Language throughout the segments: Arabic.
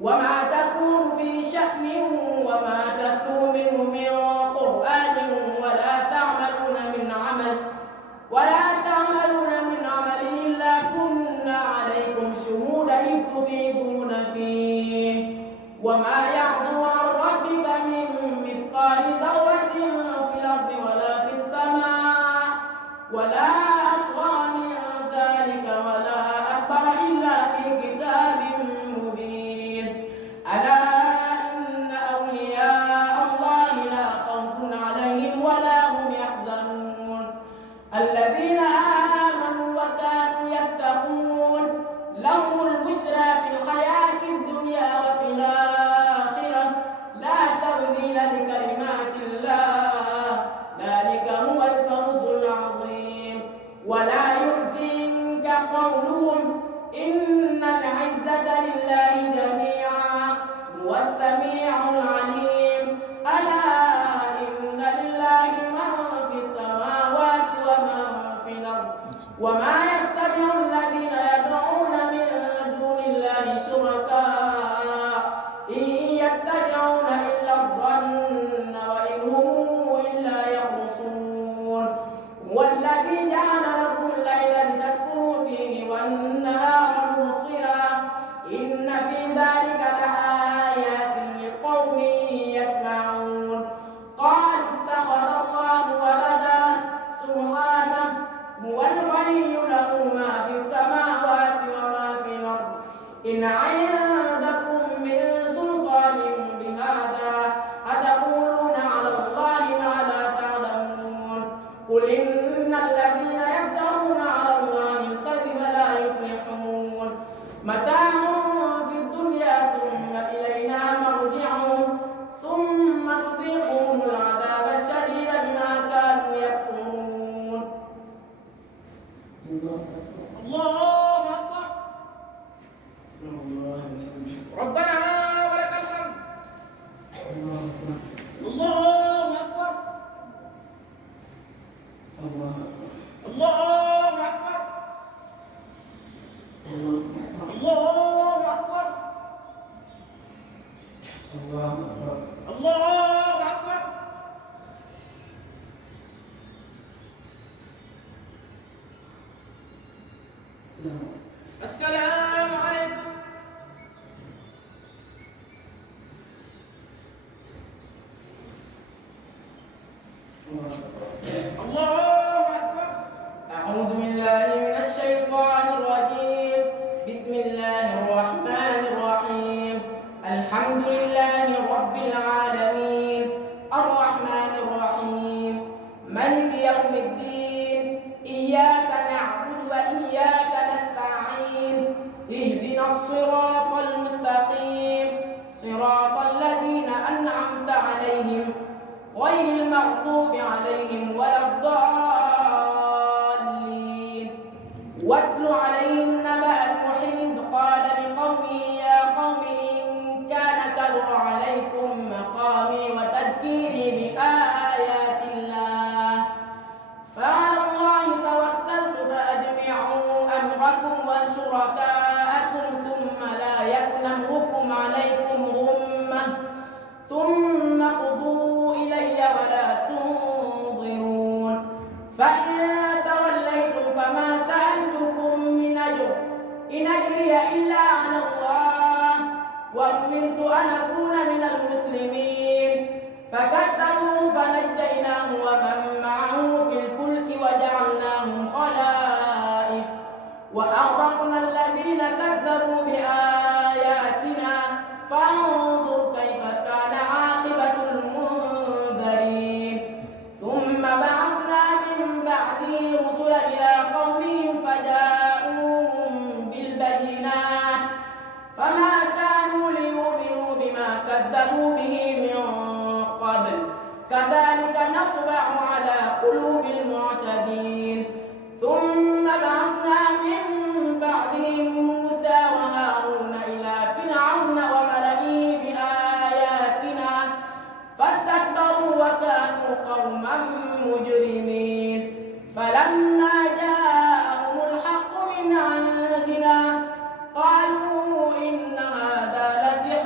وما تكون في شأن وما تتلو منه من قرآن ولا تعملون من عمل إلا كنا عليكم شهودا إذ تفيضون فيه وما يعزو عن ربك من مثقال ذرة في الأرض ولا في السماء ولا أصغر من ذلك ولا أكبر إلا في كتاب مبين ألا إن أولياء الله لا خوف عليهم ولا هم يحزنون الذين آمنوا وكانوا يتقون لهم البشرى في الحياة الدنيا وفي الآخرة لا تبديل لكلمات الله ذلك هو الفوز العظيم ولا يحزنك قولهم إن العزة لله جميعا هو السميع العليم ألا إن لله من في السماوات ومن في الأرض وما يتبع الذين يدعون من دون الله شركاء إن يتبعون إلا الظن وإن هم إلا يخرصون هو الذي جعل لكم الليل لتسكنوا فيه والنهار مبصرا إن في ذلك لآيات لقوم يسمعون قالوا اتخذ الله ولدا سبحانه هو الغني له ما في السماوات وما في الأرض إن عندكم من سلطان بهذا أتقولون على الله ما لا تعلمون قل إن الذين يفترون على الله الكذب لا يفلحون متاع في الدنيا ثم إلينا مرجعهم ثم نذيقهم العذاب الشديد بما كانوا يكفرون الله أكبر ربنا ولك الحمد الله أكبر الله أكبر الله أكبر الله أكبر السلام عليكم الله أكبر أعوذ بالله من الشيطان الرجيم بسم الله الرحمن الرحيم الحمد لله رب العالمين الرحمن الرحيم مالك يوم الدين إياك نعبد وإياك نستعين اهدنا الصراط المستقيم صراط الذين أنعمت عليهم غير المغضوب عليهم ولا الضالين واتل عليهم نبأ نوح إذ قال لقومه يا قوم إن كان كبر عليكم مقامي وتذكيري بآيات الله فعلى الله توكلت فأجمعوا أمركم وشركاءكم ثم لا يكن أمركم عليكم غمة ثم قضوا إلي ولا تنظرون فإن توليتم فما سألتكم من أجر إن أجري إلا على الله وأمرت أن أكون من المسلمين فكذبوا فنجيناه ومن معه في الفلك وجعلناهم خلائف وأغرقنا الذين كذبوا بآياتنا فانظر كيف كان عاقبة المنذرين ثم بعثنا من بعده رسلا إلى قومهم فجاءوهم بالبينات فما كانوا ليؤمنوا بما كذبوا به من قبل كذلك نطبع على قلوب المعتدين ثم بعثنا من بعدهم موسى وهارون إلى فرعون وملئه بآياتنا فاستكبروا وكانوا قوما مجرمين فلما جاءهم الحق من عندنا قالوا إن هذا لسحر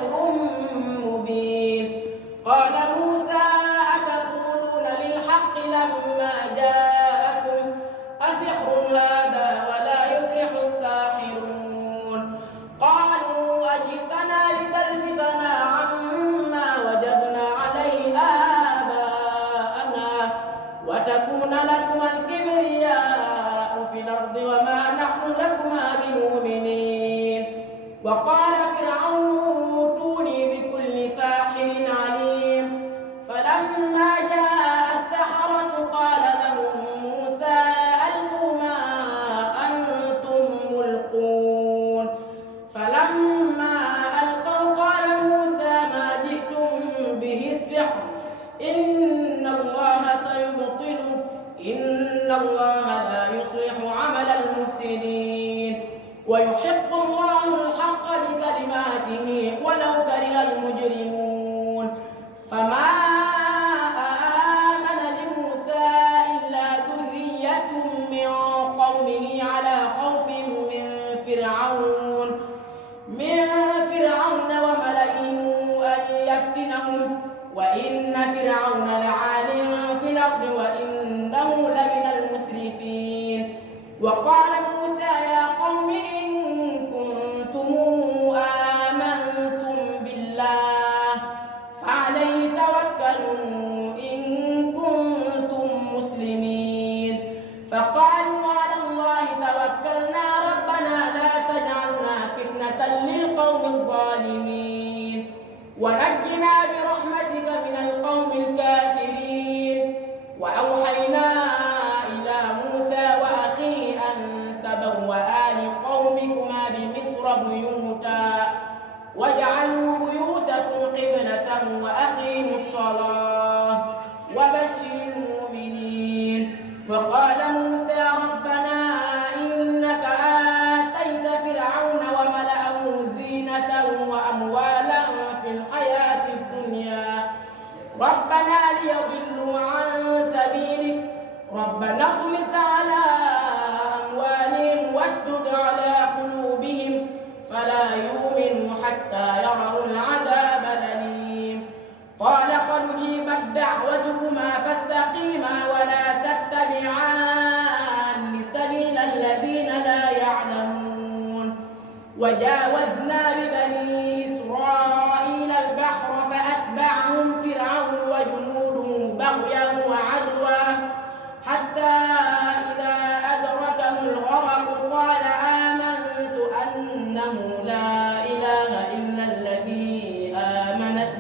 ليفتنهم وإن فرعون لعال في الأرض وإنه لمن المسرفين. وقال موسى يا قوم إن كنتم آمنتم بالله فعليه توكلوا إن كنتم مسلمين. فقالوا على الله توكلنا ربنا لا تجعلنا فتنة للقوم الظالمين ونجنا برحمتك من القوم الكافرين. وأوحينا إلى موسى وأخيه أن تبوأ لقومكما بمصر بيوتا واجعلوا بيوتكم قبلة وأقيموا الصلاة وبشر المؤمنين. وقال موسى ربنا إنك آتيت فرعون وملأه زينة وأموالا في الحياة الدنيا ربنا ليضلوا عن سبيلك ربنا اطمس على أموالهم واشدد على قلوبهم فلا يؤمنوا حتى يروا العذاب الأليم. قال قد أجيبت دعوتكما فاستقيما ولا تتبعان سبيل الذين لا يعلمون. وجاوزنا ببني إسرائيل البحر فأتبعهم فرعون وجنوده بغيا وعدوا حتى إذا أدركه الغرق قال آمنت أنه لا إله إلا الذي آمنت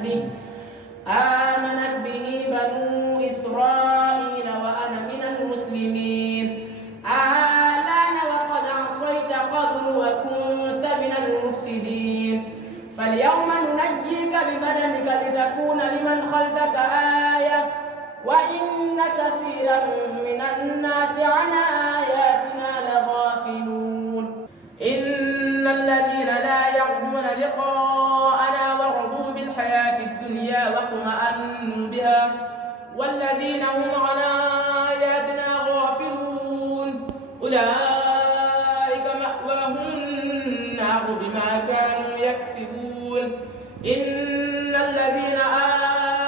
به بنو إسرائيل وأنا من المسلمين. الآن وقد عصيت قبل وكنت من المفسدين فاليوم ننجيك ببدنك لتكون لمن خلفك آية وإن كثيرا من الناس عن آياتنا لغافلون. إن الذين لا يرجون لقاءنا ورضوا بالحياة الدنيا واطمأنوا بها والذين هم عن آياتنا غافلون أولئك مأواهم النار بما كانوا يكسبون. إن الذين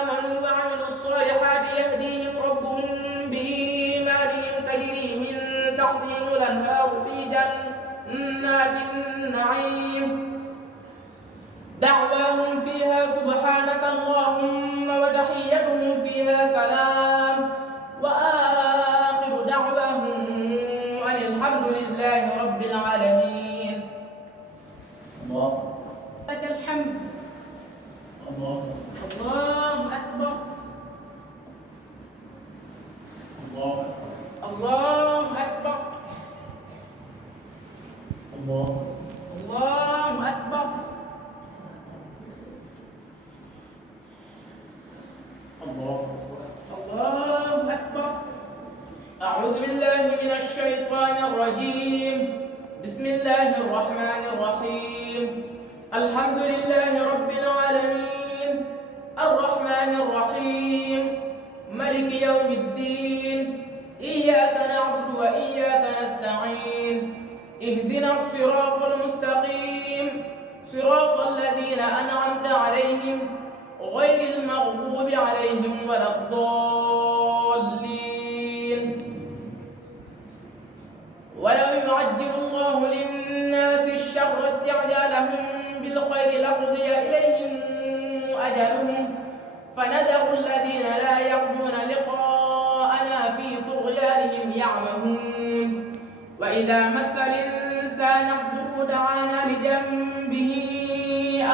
آمنوا وعملوا الصالحات يهديهم ربهم بإيمانهم تجري من تحتهم الأنهار في جنات النعيم دعواهم فيها سبحانك اللهم وتحيتهم فيها سلام وآخر دعواهم أن الحمد لله رب العالمين. الله لك الحمد. الله أكبر. الله أكبر. الله أكبر. الله أكبر. أعوذ بالله من الشيطان الرجيم. بسم الله الرحمن الرحيم. الحمد لله رب العالمين الرحمن الرحيم ملك يوم الدين إياك نعبد وإياك نستعين اهدنا الصراط المستقيم صراط الذين أنعمت عليهم غير المغضوب عليهم ولا الضالين. ولو يعجل الله للناس الشر استعجالهم بالخير لقضي إليهم أجلهم فنذر الذين لا يرجون لقاءنا في طغيانهم يعمهون. وإذا مس الإنسان الضر دعانا لجنبه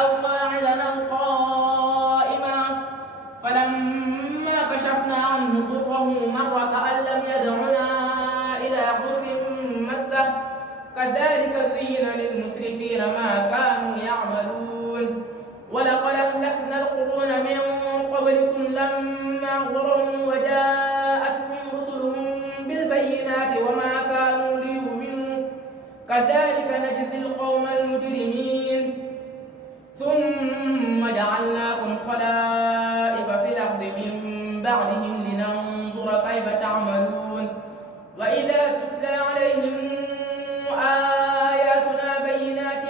أو قاعدا أو قائما فلما كشفنا عنه ضره مر كأن لم يدعنا إلى ضر مسه كذلك زين للمسرفين ما كانوا يعملون. ولقد أهلكنا القرون من قبلكم لما ظلموا وجاءتهم رسلهم بالبينات وما كانوا ليؤمنوا كذلك نجزي القوم المجرمين. ثم جعلناكم خلائف في الأرض من بعدهم لننظر كيف تعملون. وإذا تتلى عليهم آياتنا بينات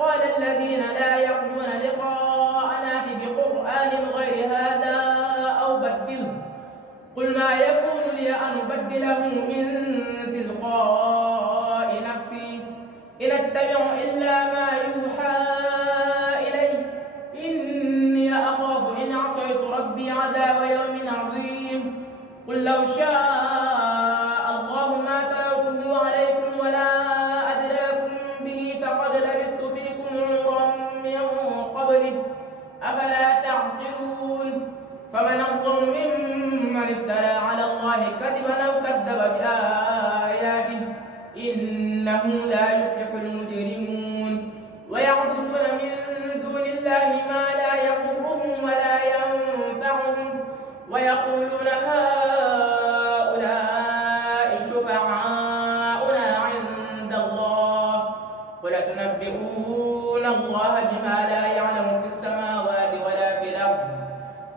قال الذين لا يرجون لقاءنا بقرآن أبدله من تلقاء نفسي إن أتبع إلا ما يوحى إلي إني أخاف إن عصيت ربي عذاب يوم عظيم قل لو شاء الله ما تلوته عليكم ولا أدراكم به فقد لبثت فيكم عمرا من قبله أفلا تعقلون فمن أظلم ممن افترى على الله كذبا أو كذب بآياته إنه لا يفلح المجرمون ويعبدون من دون الله ما لا يضرهم ولا ينفعهم ويقولون هؤلاء شفعاؤنا عند الله قل تنبئون الله بما لا يعلم في السماوات ولا في الأرض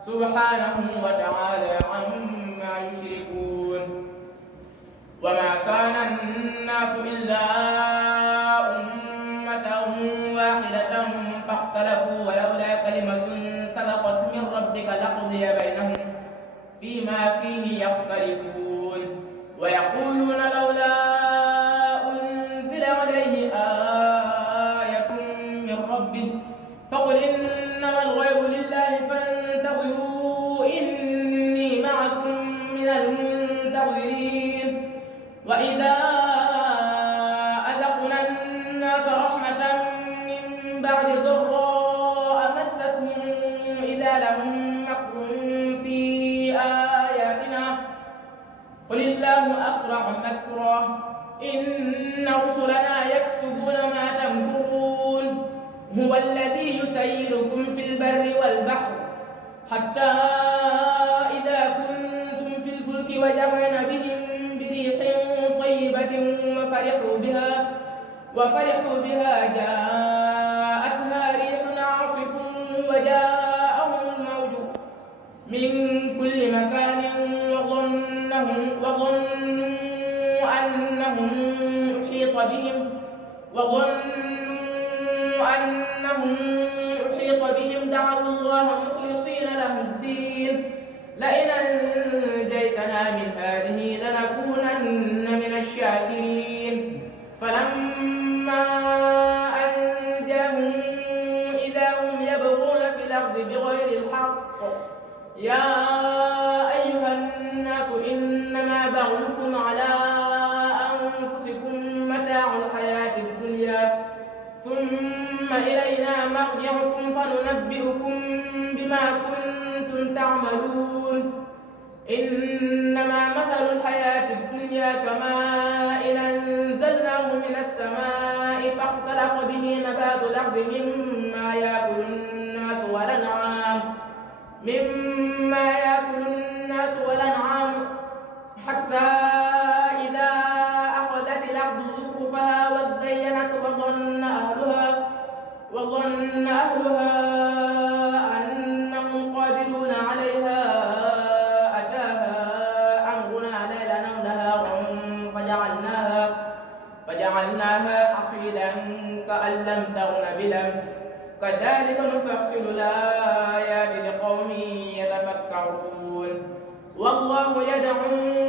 سبحانه وتعالى عما يشركون وما كان الناس إلا أمة واحدة فاختلفوا ولولا كلمة سبقت من ربك لقضي بينهم فيما فيه يختلفون ويقولون لولا أنزل عليه آية من ربه فقل إنما الغيب لله فانتظروا إني معكم من المنتظرين وإذا أذقنا الناس رحمة من بعد ضراء مستهم إذا لهم مكر في آياتنا قل الله أسرع مكرا إن رسلنا يكتبون ما تمكرون هو الذي يسيركم في البر والبحر حتى إذا كنتم في الفلك وجرين بهم بريح طيبة وفرحوا بها جاءتها ريح عاصف وجاءهم الموج من كل مكان وظنوا أنهم أحيط بهم دعوا الله مخلصين له الدين لئن أنجيتنا من هذه لنكونن من الشاكرين فلما أنجاهم إذا هم يبغون في الأرض بغير الحق يا أيها الناس إنما بغيكم على أنفسكم متاع الحياة الدنيا ثم إلينا مرجعكم فننبئكم بما كنتم تعملون إنما مثل الحياة الدنيا كماء أنزلناه من السماء فاختلط به نبات الأرض مما يأكل الناس والأنعام حتى إذا أخذت الأرض زخرفها وزينت وظن أهلها أنهم قادرون عليها أتاها أمرنا ليلا أو نهارا فجعلناها حصيدا كأن لم تغن بالأمس كذلك نفصل الآيات لقوم يتفكرون والله يدعو